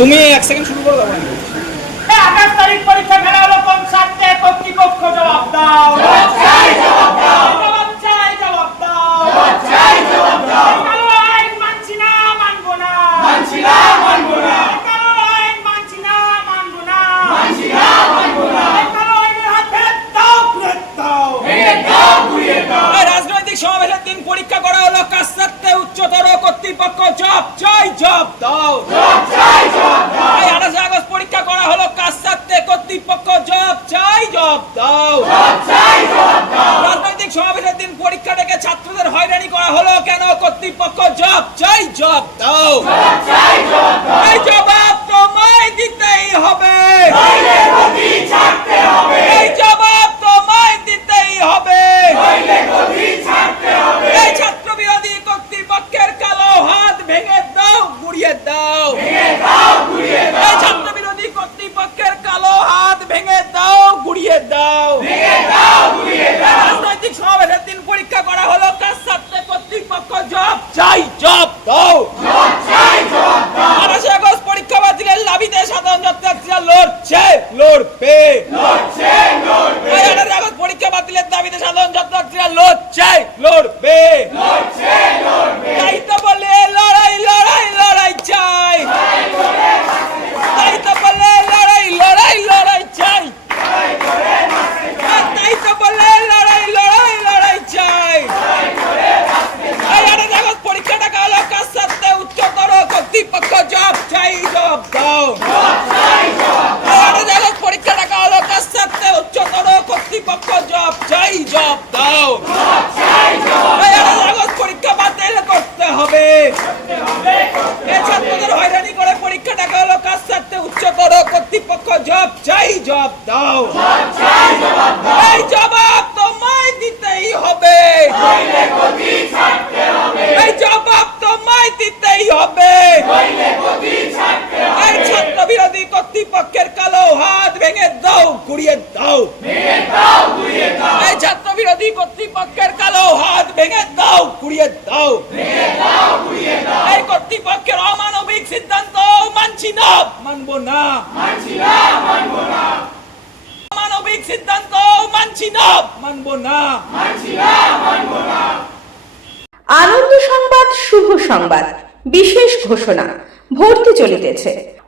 তুমি এক সেকেন্ড শুরু করো আঠাশ তারিখ পরীক্ষা ফেলা হলো কোন সাথে কর্তৃপক্ষ জবাব দাও। জবাব দাও। জবাব দাও। জবাব দাও। মানছি না মানবো না। মানছি না মানবো না। কালো আইন মানছি না মানবো না। মানছি না মানবো না। কালো আইনের হাত ফেরত দাও ফেরত দাও। ভেঙে দাও ঘুরিয়ে দাও। এই রাজনৈতিক সমাবেশের দিন পরীক্ষা করা হলো কার উচ্চতর কর্তৃপক্ষ জব চাই জব দাও। জব চাই জব দাও। এই আঠাশে আগস্ট পরীক্ষা করা হলো কাজ সাথে কর্তৃপক্ষ জব চাই জব দাও। জব চাই জব দাও। রাজনৈতিক সমাবেশের দিন পরীক্ষা ডেকে ছাত্রদের হয়রানি করা হলো কেন? কর্তৃপক্ষ জব চাই জব দাও। জব চাই জবাব দাও এই জবাব তোমায় দিতেই হবে নইলে গদি ছাড়তে হবে এই জবাব তোমায় দিতেই হবে নইলে গদি ছাড়তে হবে এই ছাত্র বিরোধী কর্তৃপক্ষের কালো হাত ভেঙে দাও গুড়িয়ে দাও ভেঙে দাও ঘুরিয়ে দাও এই ছাত্র বিরোধী কর্তৃপক্ষের কালো হাত ভেঙে দাও গুড়িয়ে দাও ভেঙে দাও ঘুরিয়ে রাজনৈতিক সমাবেশের দিন পরীক্ষা করা হলো তার সাথে কর্তৃপক্ষ জব চাই? জব দাও। চাই আঠাশে আগস্ট পরীক্ষা বাতিলের দাবিতে সাধারণ যাত্রীরা লড়ছে লড়বে। লোড আঠাশে আগস্ট পরীক্ষা বাতিলের দাবিতে সাধারণ যাত্রীরা লড়ছে লড়বে লড়ছে লড়বে তাই তো বলে লড়াই লড়াই লড়াই চাই তাই তো বলে লড়াই লড়াই লড়াই চাই আর তাই তো বলে লড়াই লড়াই লড়াই চাই এই আঠাশ আগস্ট পরীক্ষা টাকা হলো কার সাথে উচ্চতর কর্তৃপক্ষ জব চাই জব দাও এই আঠাশ আগস্ট পরীক্ষা টাকা হলো কার সাথে কর্তৃপক্ষ জব চাই জব দাও। পরীক্ষা বাতিল করতে হবে। ছাত্রদের হয়রানি করে পরীক্ষা টাকা হলো কার সাথে উচ্চতর কর্তৃপক্ষ জব চাই জব দাও। এই জবাব তোমায় দিতেই হবে। এই জবাব তোমায় দিতেই হবে। বিরোধী কর্তৃপক্ষের কালো হাত ভেঙে দাও গুড়িয়ে দাও। ঘুরিয়ে দাও এই ছাত্র বিরোধী কর্তৃপক্ষের কালো হাত ভেঙে দাও দাও। ঘুরিয়ে দাও এই কর্তৃপক্ষের অমানবিক সিদ্ধান্ত মানছি না মানবো না। মানছি না মানবো না। অমানবিক সিদ্ধান্ত মানছি না মানবো না। আনন্দ সংবাদ শুভ সংবাদ বিশেষ ঘোষণা ভর্তি চলিতেছে।